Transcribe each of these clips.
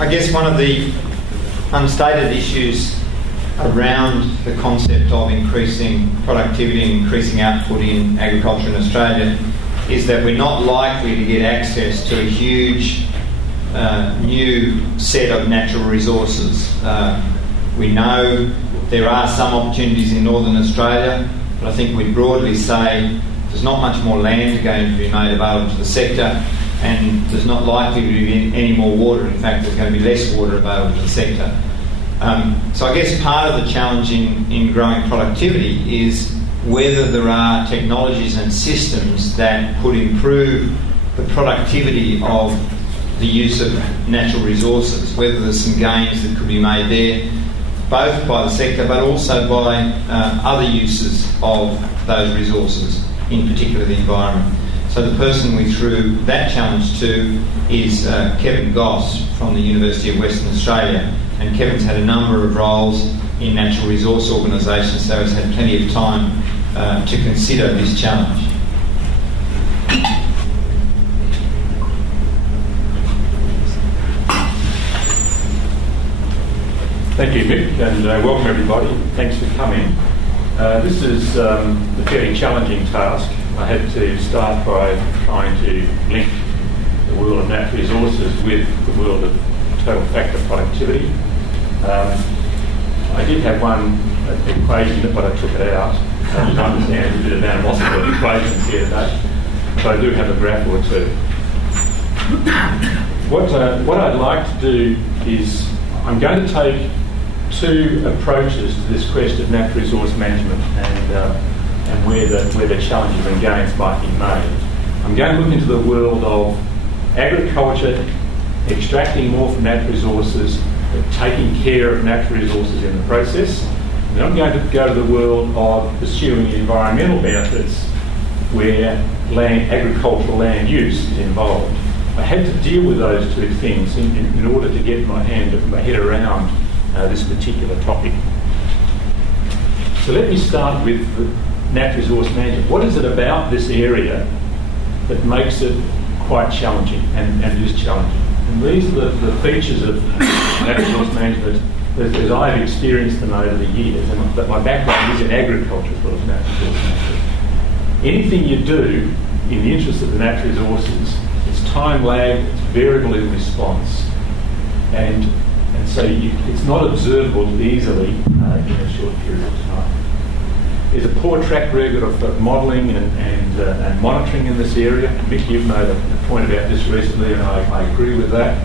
I guess one of the unstated issues around the concept of increasing productivity and increasing output in agriculture in Australia is that we're not likely to get access to a huge new set of natural resources. We know there are some opportunities in Northern Australia, but I think we'd broadly say there's not much more land going to be made available to the sector, and there's not likely to be any more water. In fact, there's going to be less water available to the sector. So I guess part of the challenge in growing productivity is whether there are technologies and systems that could improve the productivity of the use of natural resources, whether there's some gains that could be made there, both by the sector but also by other uses of those resources, in particular the environment. So the person we threw that challenge to is Kevin Goss from the University of Western Australia, and Kevin's had a number of roles in natural resource organisations, so he's had plenty of time to consider this challenge. Thank you, Mick, and welcome everybody. Thanks for coming. This is a fairly challenging task. I had to start by trying to link the world of natural resources with the world of total factor productivity. I did have one equation, but I took it out. I understand there's a bit of animosity of equations here today, but I do have a graph or two. What I'd like to do is I'm going to take two approaches to this question of natural resource management and where the challenges and gains might be made. I'm going to look into the world of agriculture, extracting more from natural resources, taking care of natural resources in the process. And then I'm going to go to the world of pursuing environmental benefits where agricultural land use is involved. I had to deal with those two things in order to get my head around this particular topic. So let me start with the natural resource management. What is it about this area that makes it quite challenging and is challenging? And these are the features of natural resource management as I've experienced them over the years. And my background is in agriculture as well as natural resource management. Anything you do in the interest of the natural resources, it's time lagged, it's variable in response, and so it's not observable easily in a short period of time. There's a poor track record of modelling and monitoring in this area. Mick, you've made a point about this recently, and I agree with that.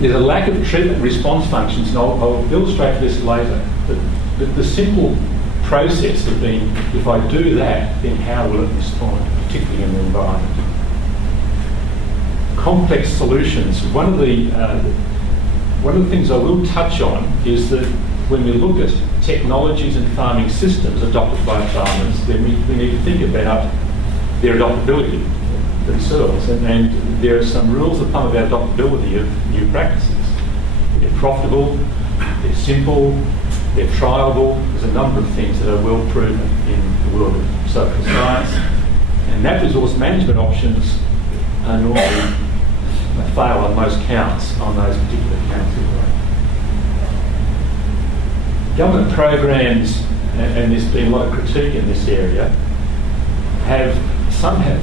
There's a lack of treatment response functions, and I'll illustrate this later. But the simple process of being, if I do that, then how will it respond, particularly in the environment? Complex solutions. One of the things I will touch on is that when we look at technologies and farming systems adopted by farmers, then we need to think about their adoptability themselves. And there are some rules of thumb about adoptability of new practices. They're profitable, they're simple, they're trialable. There's a number of things that are well proven in the world of social science. And natural resource management options are normally fail on most counts, on those particular counts. Government programs, and there's been a lot of critique in this area, have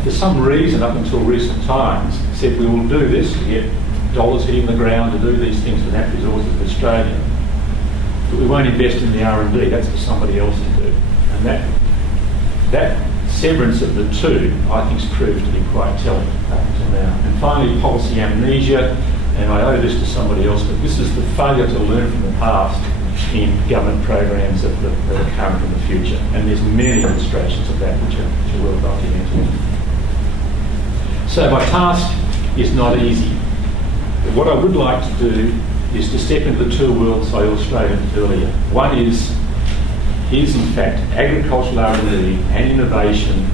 for some reason up until recent times said we will do this to get dollars hitting the ground to do these things with natural resources of Australia, but we won't invest in the R&D. That's for somebody else to do. And that severance of the two, I think, has proved to be quite telling up until now. And finally, policy amnesia, and I owe this to somebody else, but this is the failure to learn from the past in government programs that are current in the future. And there's many illustrations of that which are well documented. So my task is not easy. But what I would like to do is to step into the two worlds I illustrated earlier. One is in fact agricultural R&D and innovation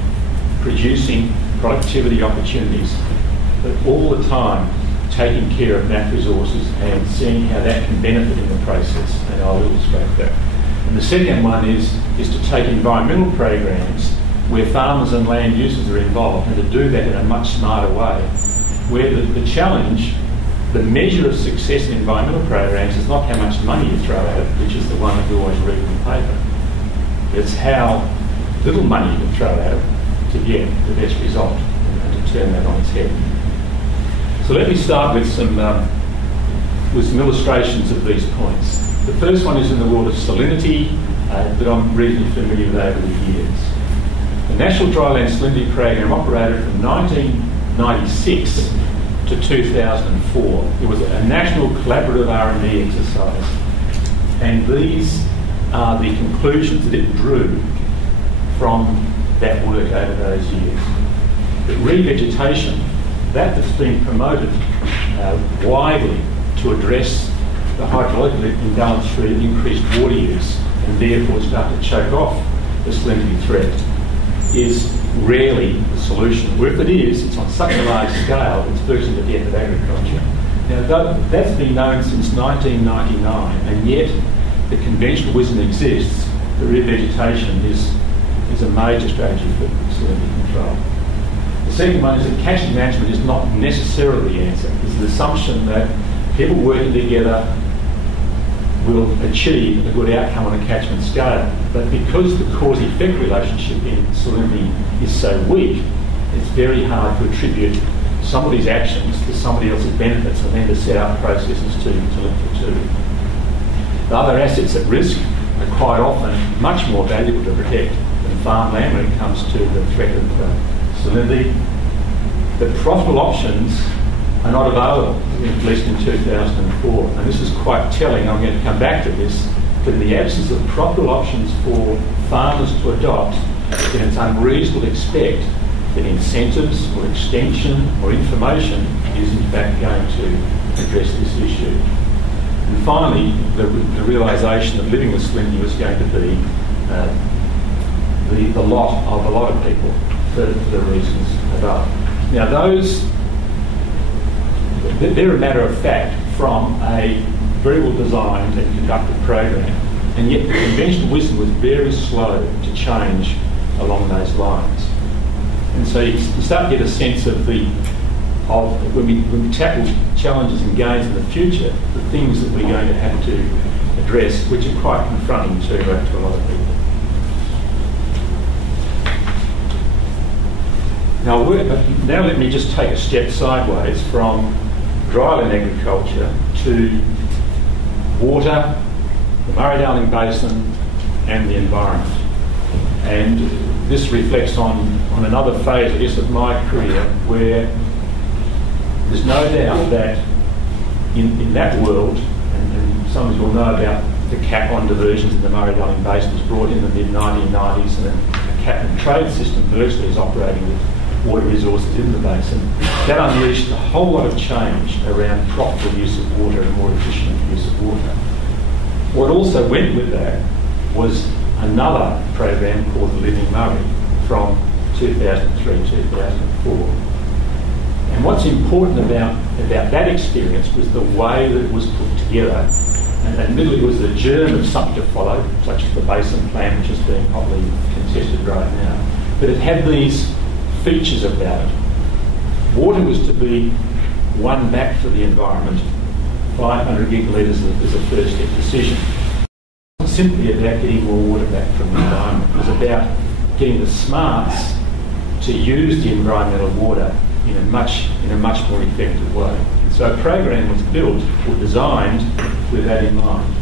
producing productivity opportunities, but all the time taking care of natural resources and seeing how that can benefit in the process, and I'll illustrate that. And the second one is to take environmental programs where farmers and land users are involved, and to do that in a much smarter way, where the challenge the measure of success in environmental programs is not how much money you throw at it, which is the one that you always read in the paper. It's how little money you can throw at it to get the best result and to turn that on its head. So let me start with some illustrations of these points. The first one is in the world of salinity that I'm reasonably familiar with over the years. The National Dryland Salinity Program operated from 1996 to 2004. It was a national collaborative R&D exercise, and these are the conclusions that it drew from that work over those years. But revegetation, that's been promoted widely to address the hydraulic imbalance through increased water use and therefore start to choke off the salinity threat, is rarely the solution. Or if it is, it's on such a large scale, it's virtually the death of agriculture. Now, that's been known since 1999, and yet the conventional wisdom exists that revegetation is a major strategy for salinity control. The second one is that catchment management is not necessarily the answer. It's the assumption that people working together will achieve a good outcome on a catchment scale. But because the cause-effect relationship in salinity is so weak, it's very hard to attribute somebody's actions to somebody else's benefits and then to set up processes to link the two. The other assets at risk are quite often much more valuable to protect than farmland when it comes to the threat of salinity. The profitable options are not available, at least in 2004. And this is quite telling. I'm going to come back to this. But in the absence of profitable options for farmers to adopt, then it's unreasonable to expect that incentives or extension or information is in fact going to address this issue. And finally, the realisation that living with salinity was going to be the lot of a lot of people for the reasons above. Now they're a matter of fact from a very well designed and conducted program, and yet the conventional wisdom was very slow to change along those lines. And so you start to get a sense of when we tackle challenges and gains in the future, the things that we're going to have to address, which are quite confronting to a lot of people. Now let me just take a step sideways from dryland agriculture to water, the Murray-Darling Basin and the environment. And this reflects on another phase, I guess, of my career where there's no doubt that in that world, and some of you will know about the cap on diversions in the Murray-Darling Basin was brought in the mid-1990s, and a cap-and trade system virtually is operating with water resources in the basin. That unleashed a whole lot of change around profitable use of water and more efficient use of water. What also went with that was another program called the Living Murray from 2003-2004. And what's important about that experience was the way that it was put together. And admittedly it was the germ of something to follow, such as the basin plan, which is being hotly contested right now. But it had these features about it. Water was to be won back for the environment. 500 gigalitres is a first step decision. It wasn't simply about getting more water back from the environment. It was about getting the smarts to use the environmental water in a much more effective way. And so a program was built or designed with that in mind.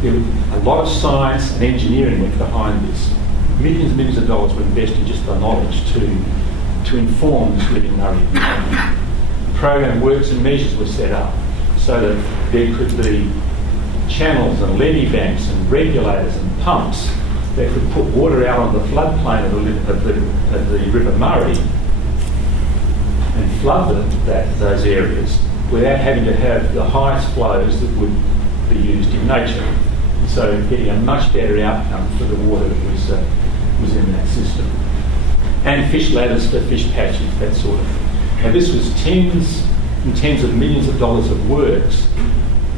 There was a lot of science and engineering went behind this. Millions and millions of dollars were invested in just the knowledge to inform this Living Murray. The program works and measures were set up so that there could be channels and levee banks and regulators and pumps that could put water out on the floodplain of the River Murray and flood those areas without having to have the highest flows that would be used in nature. And so getting a much better outcome for the water that was in that system. And fish ladders for fish patches, that sort of thing. Now this was tens and tens of millions of dollars of works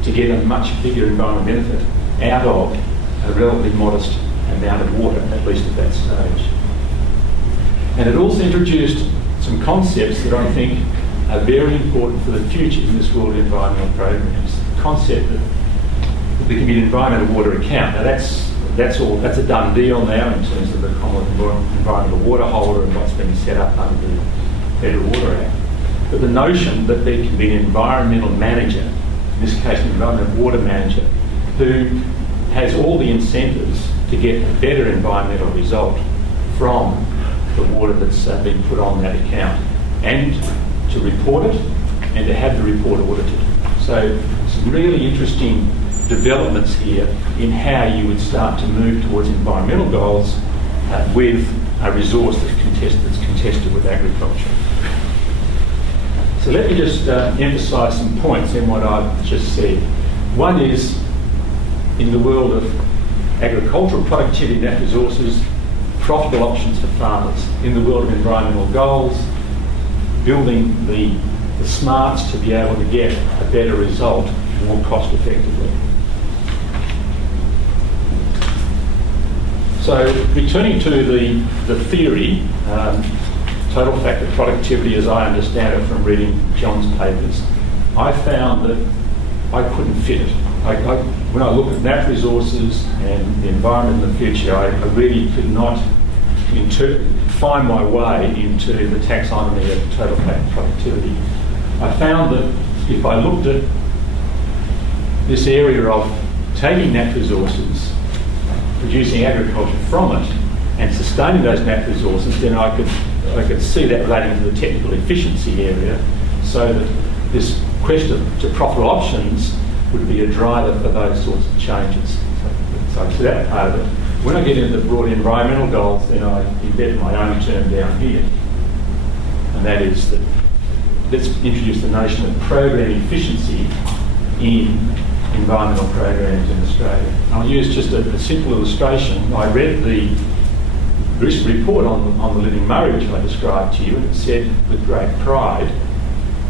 to get a much bigger environmental benefit out of a relatively modest amount of water, at least at that stage. And it also introduced some concepts that I think are very important for the future in this world of environmental programs. The concept that there can be an environmental water account. Now that's a done deal now in terms of the Commonwealth Environmental Water Holder and what's been set up under the Federal Water Act. But the notion that there can be an environmental manager, in this case an environmental water manager, who has all the incentives to get a better environmental result from the water that's been put on that account, and to report it and to have the report audited. So some really interesting developments here in how you would start to move towards environmental goals with a resource that's contested with agriculture. So let me just emphasise some points in what I've just said. One is, in the world of agricultural productivity, net resources, profitable options for farmers. In the world of environmental goals, building the smarts to be able to get a better result more cost effectively. So returning to the theory, total factor productivity as I understand it from reading John's papers, I found that I couldn't fit it. When I look at natural resources and the environment in the future, I really could not find my way into the taxonomy of total factor productivity. I found that if I looked at this area of taking natural resources, producing agriculture from it, and sustaining those natural resources, then I could see that relating to the technical efficiency area, so that this question to profitable options would be a driver for those sorts of changes. So I see that part of it. When I get into the broad environmental goals, then I embed my own term down here, and that is that let's introduce the notion of program efficiency in environmental programs in Australia. I'll use just a simple illustration. I read the recent report on the Living Murray, which I described to you, and it said with great pride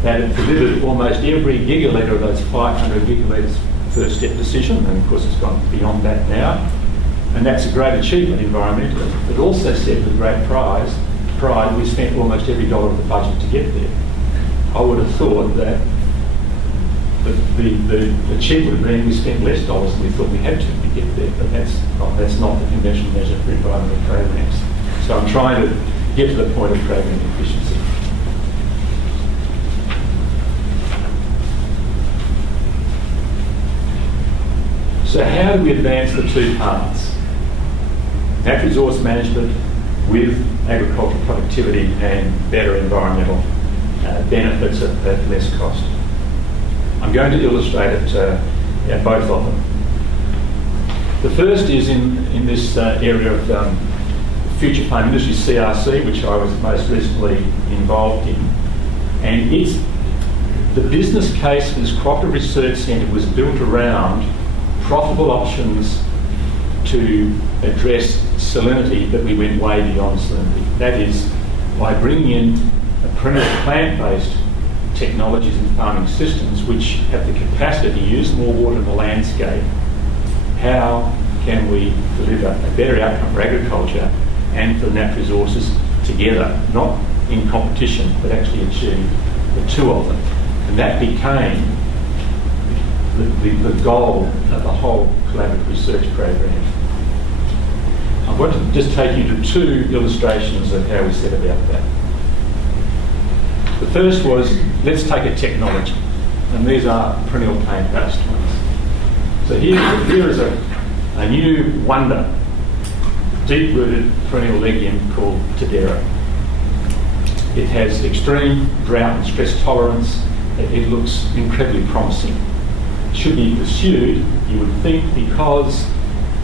that it delivered almost every gigalitre of those 500 gigalitres first step decision, and of course it's gone beyond that now, and that's a great achievement environmentally. But also said with great pride we spent almost every dollar of the budget to get there. I would have thought that the achievement would have been we spent less dollars than we thought we had to get there, but that's not the conventional measure for environmental programs. So I'm trying to get to the point of program efficiency. So how do we advance the two parts? Natural resource management with agricultural productivity and better environmental benefits at less cost. I'm going to illustrate it, both of them. The first is in this area of future farm industry, CRC, which I was most recently involved in. And the business case for this Cooperative Research Centre was built around profitable options to address salinity, but we went way beyond salinity. That is, by bringing in perennial plant-based technologies and farming systems which have the capacity to use more water in the landscape, how can we deliver a better outcome for agriculture and for natural resources together, not in competition, but actually achieve the two of them? And that became the goal of the whole collaborative research program. I want to just take you to two illustrations of how we set about that. The first was, let's take a technology, and these are perennial plant-based ones. So here is a new wonder, deep-rooted perennial legume called Tadera. It has extreme drought and stress tolerance. It looks incredibly promising. It should be pursued, you would think, because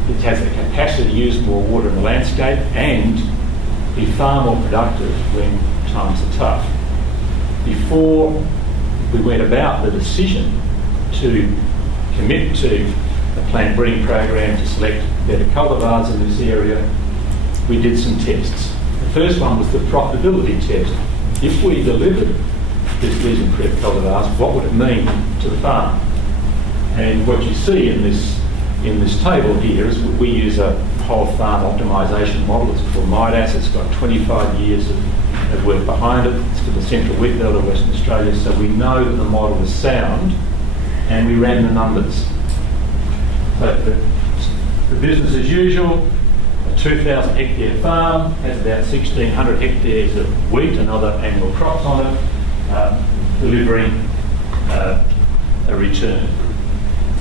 it has the capacity to use more water in the landscape and be far more productive when times are tough. Before we went about the decision to commit to a plant breeding program to select better cultivars in this area, we did some tests. The first one was the profitability test. If we delivered these improved cultivars, what would it mean to the farm? And what you see in this table here is we use a whole farm optimisation model. It's called MIDAS. It's got 25 years of of work behind it. It's for the central wheat belt of Western Australia, so we know that the model is sound, and we ran the numbers. So the business as usual, a 2,000 hectare farm has about 1,600 hectares of wheat and other annual crops on it, delivering a return.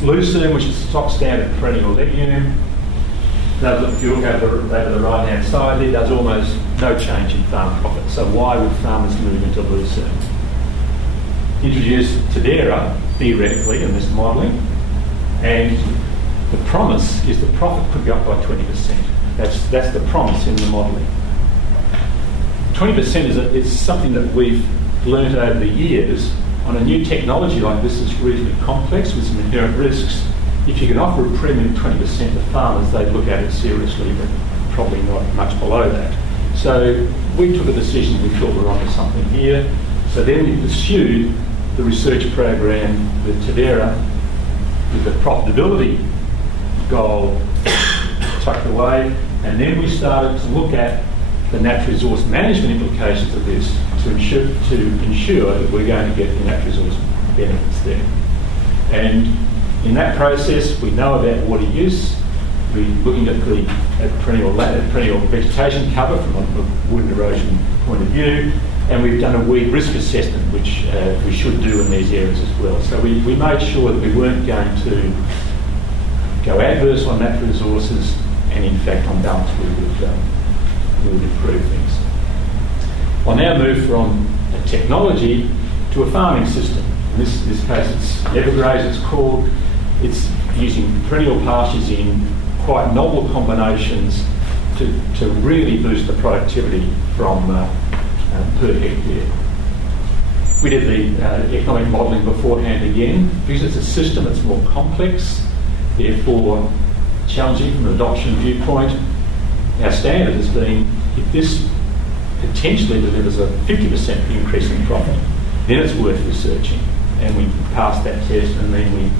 Lucerne, which is stock standard perennial legume, if you look over the right-hand side there, there's almost no change in farm profit. So why would farmers move into lucerne? Introduce Tadera, theoretically, in this modelling, and the promise is the profit could go up by 20%. That's the promise in the modelling. 20% is something that we've learnt over the years. On a new technology like this, it's reasonably complex with some inherent risks. If you can offer a premium of 20% to farmers, they'd look at it seriously, but probably not much below that. So we took a decision, we thought we were onto something here. So then we pursued the research program with Tadera, with the profitability goal tucked away, and then we started to look at the natural resource management implications of this to ensure that we're going to get the natural resource benefits there. And in that process, we know about water use. We're looking at perennial vegetation cover from a wood and erosion point of view, and we've done a weed risk assessment, which we should do in these areas as well. So we made sure that we weren't going to go adverse on natural resources, and in fact, on balance, we would improve things. I'll now move from a technology to a farming system. In this case, it's EverGraze, it's called. It's using perennial pastures in quite novel combinations to really boost the productivity from per hectare. We did the economic modelling beforehand again. Because it's a system, it's more complex, therefore challenging from an adoption viewpoint. Our standard has been, if this potentially delivers a 50% increase in profit, then it's worth researching. And we passed that test, and then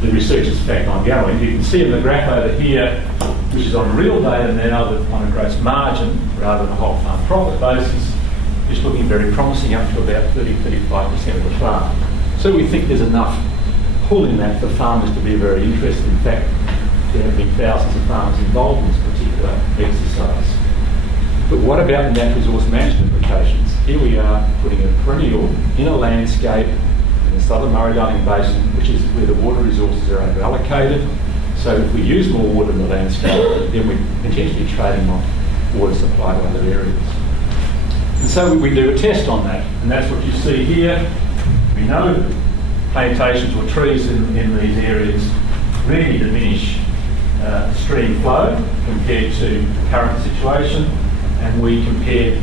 the research is in fact ongoing. You can see in the graph over here, which is on real data now, that on a gross margin rather than a whole farm profit basis, is looking very promising, up to about 30-35% of the farm. So we think there's enough pull in that for farmers to be very interested. In fact, there have been thousands of farmers involved in this particular exercise. But what about the natural resource management implications? Here we are putting a perennial in a landscape in the southern Murray-Darling Basin, which is where the water resources are over-allocated. So if we use more water in the landscape, then we're potentially trading off water supply to other areas. And so we do a test on that, and that's what you see here. We know that plantations or trees in these areas really diminish stream flow compared to the current situation, and we compared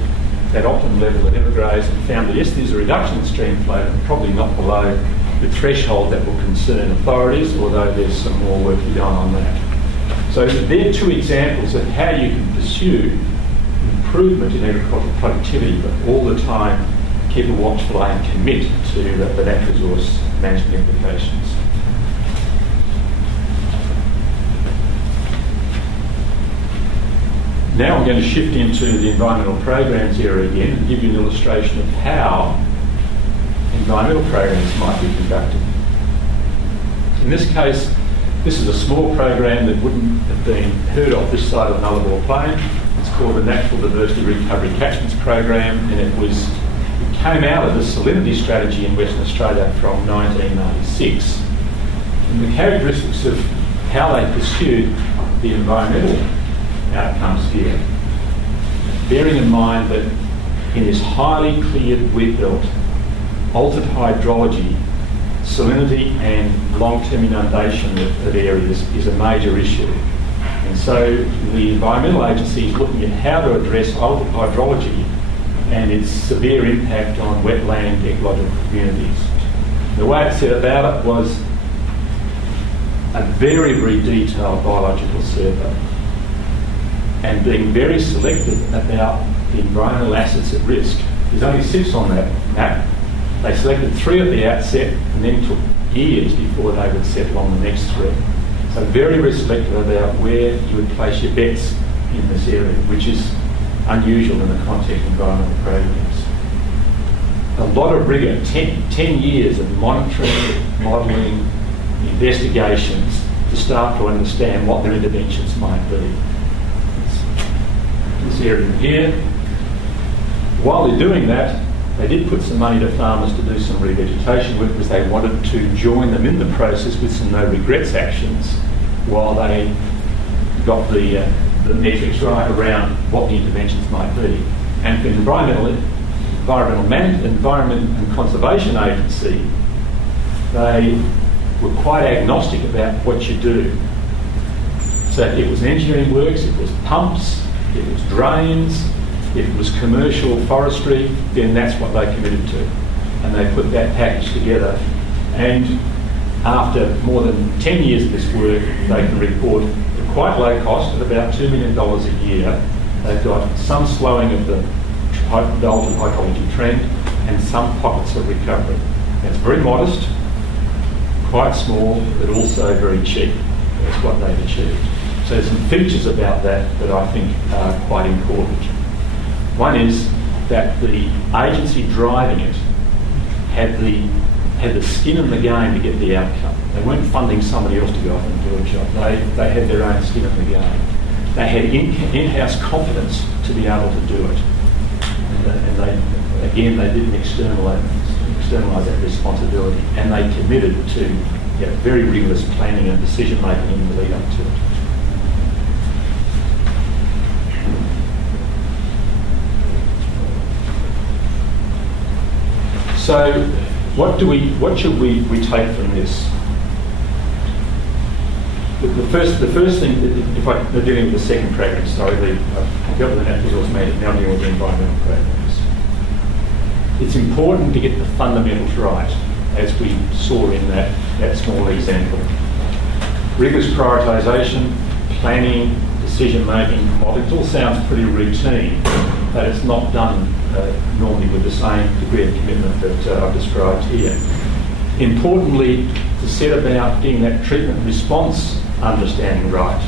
that optimum level at EverGraze and found that yes, there's a reduction in stream flow, but probably not below the threshold that will concern authorities, although there's some more work to be done on that. So there are two examples of how you can pursue improvement in agricultural productivity, but all the time keep a watchful eye and commit to the natural resource management implications. Now I'm going to shift into the environmental programs area again and give you an illustration of how environmental programs might be conducted. In this case, this is a small program that wouldn't have been heard of this side of the Nullarbor Plain. It's called the Natural Diversity Recovery Catchments Program, and it came out of the salinity strategy in Western Australia from 1996. And the characteristics of how they pursued the environmental outcomes here, bearing in mind that in this highly cleared wheat belt, altered hydrology, salinity and long-term inundation of areas is a major issue. And so the environmental agency is looking at how to address altered hydrology and its severe impact on wetland ecological communities. The way it set about it was a very, very detailed biological survey and being very selective about the environmental assets at risk. There's only 6 on that map. They selected 3 at the outset and then took years before they would settle on the next 3. So very, very selective about where you would place your bets in this area, which is unusual in the context of environmental programs. A lot of rigor, 10 years of monitoring, modelling, investigations to start to understand what their interventions might be. This area here. While they're doing that, they did put some money to farmers to do some revegetation work because they wanted to join them in the process with some no regrets actions while they got the metrics right around what the interventions might be. And for the Environment and Conservation Agency, they were quite agnostic about what you do. So if it was engineering works, if it was pumps, if it was drains, if it was commercial forestry, then that's what they committed to. And they put that package together. And after more than 10 years of this work, they can report at quite low cost, at about $2 million a year, they've got some slowing of the altered hydrology trend and some pockets of recovery. It's very modest, quite small, but also very cheap. That's what they've achieved. So there's some features about that that I think are quite important. One is that the agency driving it had the skin in the game to get the outcome. They weren't funding somebody else to go off and do a job. They had their own skin in the game. They had in-house competence to be able to do it. And they didn't externalise that responsibility, and they committed to very rigorous planning and decision making in the lead up to it. So, what should we take from this? The first thing, if I'm dealing with the second program, I've dealt with the natural resource management, now dealing with the environmental programs. It's important to get the fundamentals right, as we saw in that small example. Rigorous prioritisation, planning, decision making, it all sounds pretty routine, but it's not done normally with the same degree of commitment that I've described here. Importantly, to set about getting that treatment response understanding right.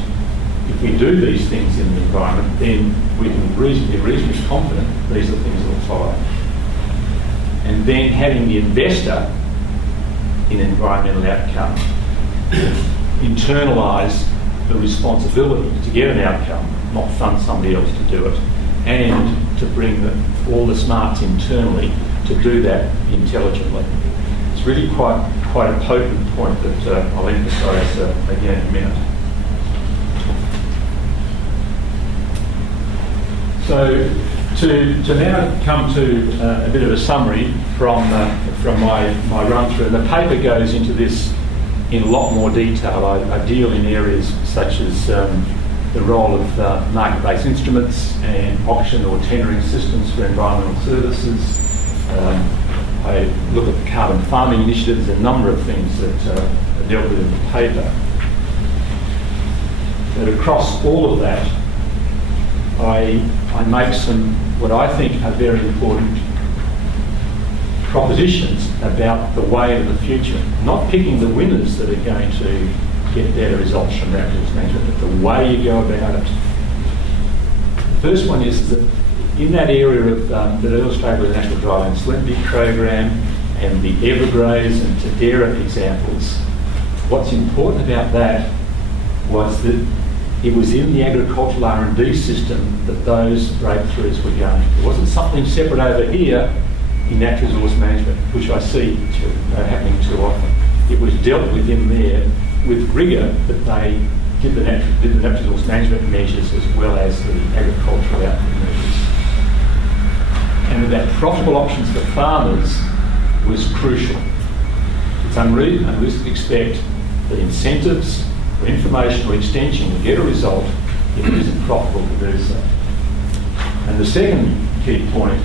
If we do these things in the environment, then we can be reasonably confident these are things that will follow. And then having the investor in environmental outcome internalise the responsibility to get an outcome, not fund somebody else to do it, and to bring all the smarts internally to do that intelligently. It's really quite a potent point that I'll emphasise again in a minute. So to now come to a bit of a summary from my run through, and the paper goes into this in a lot more detail. I deal in areas such as the role of market-based instruments and auction or tendering systems for environmental services. I look at the carbon farming initiatives, a number of things that are dealt with in the paper. But across all of that, I make some, what I think are very important propositions about the way of the future. Not picking the winners that are going to get better results from rapid resource management, but the way you go about it. The first one is that in that area of that illustrated with the National Dryland Salinity Program and the EverGraze and Tadera examples, what's important about that was that it was in the agricultural R&D system that those breakthroughs were going. It wasn't something separate over here in natural resource management, which I see happening too often. It was dealt with in there with rigour that they did the natural resource management measures as well as the agricultural output measures. And that profitable options for farmers was crucial. It's unrealistic to expect that incentives or information or extension will get a result if it isn't profitable to do so. And the second key point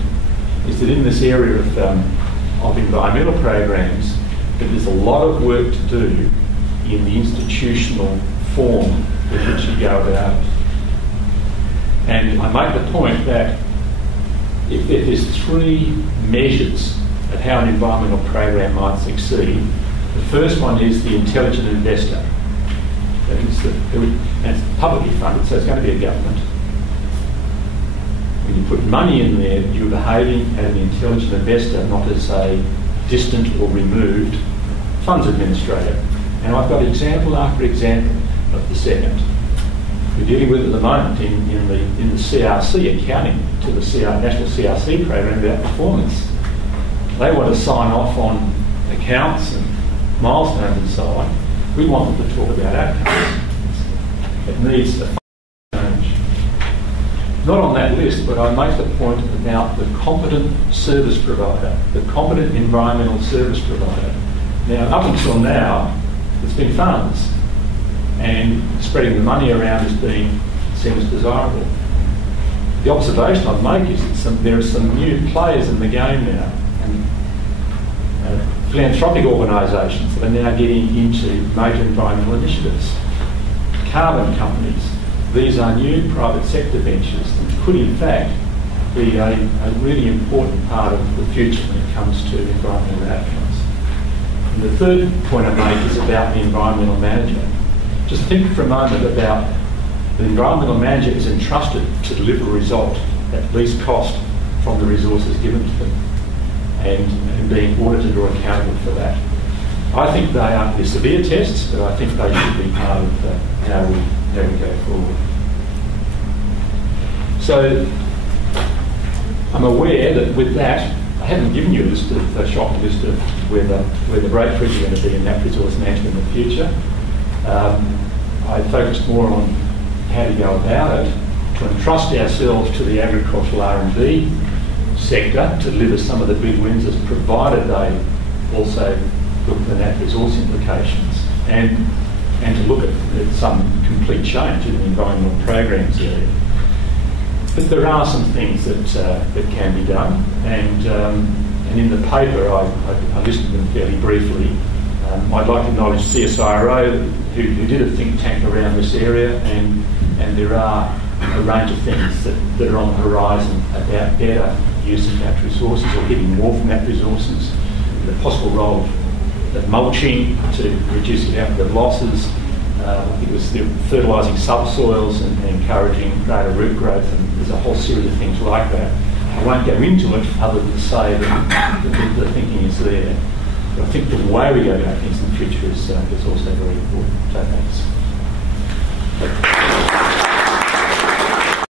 is that in this area of environmental programs, that there's a lot of work to do in the institutional form with which you go about it. And I make the point that if there's three measures of how an environmental program might succeed, the first one is the intelligent investor. And it's publicly funded, so it's going to be a government. when you put money in there, you're behaving as an intelligent investor, not as a distant or removed funds administrator. And I've got example after example of the second. We're dealing with at the moment in the CRC accounting to the National CRC program about performance. They want to sign off on accounts and milestones and so on. We want them to talk about outcomes. It needs a change. Not on that list, but I make the point about the competent service provider, the competent environmental service provider. Now, up until now, there's been funds, and spreading the money around seems desirable. The observation I'd make is that there are some new players in the game now, and philanthropic organisations that are now getting into major environmental initiatives. Carbon companies. These are new private sector ventures that could in fact be a really important part of the future when it comes to environmental outcomes. And the third point I make is about the environmental manager. Just think for a moment about the environmental manager is entrusted to deliver a result at least cost from the resources given to them, and being audited or accountable for that. I think they're severe tests, but I think they should be part of how we go forward. So I'm aware that with that, I haven't given you a shopping list of where the breakthroughs are going to be in that resource management in the future. I focused more on how to go about it, to entrust ourselves to the agricultural R&D sector to deliver some of the big wins, as provided they also look at the natural resource implications, and to look at some complete change in the environmental programs area. But there are some things that can be done, and in the paper I listed them fairly briefly. I'd like to acknowledge CSIRO, who did a think tank around this area, and there are a range of things that are on the horizon about better use of natural resources or getting more from natural resources, the possible role of mulching to reduce the output of losses. I think it was fertilising subsoils and encouraging greater root growth, and there's a whole series of things like that. I won't go into it other than to say that the thinking is there. But I think the way we go about things in the future is also very important. So thanks.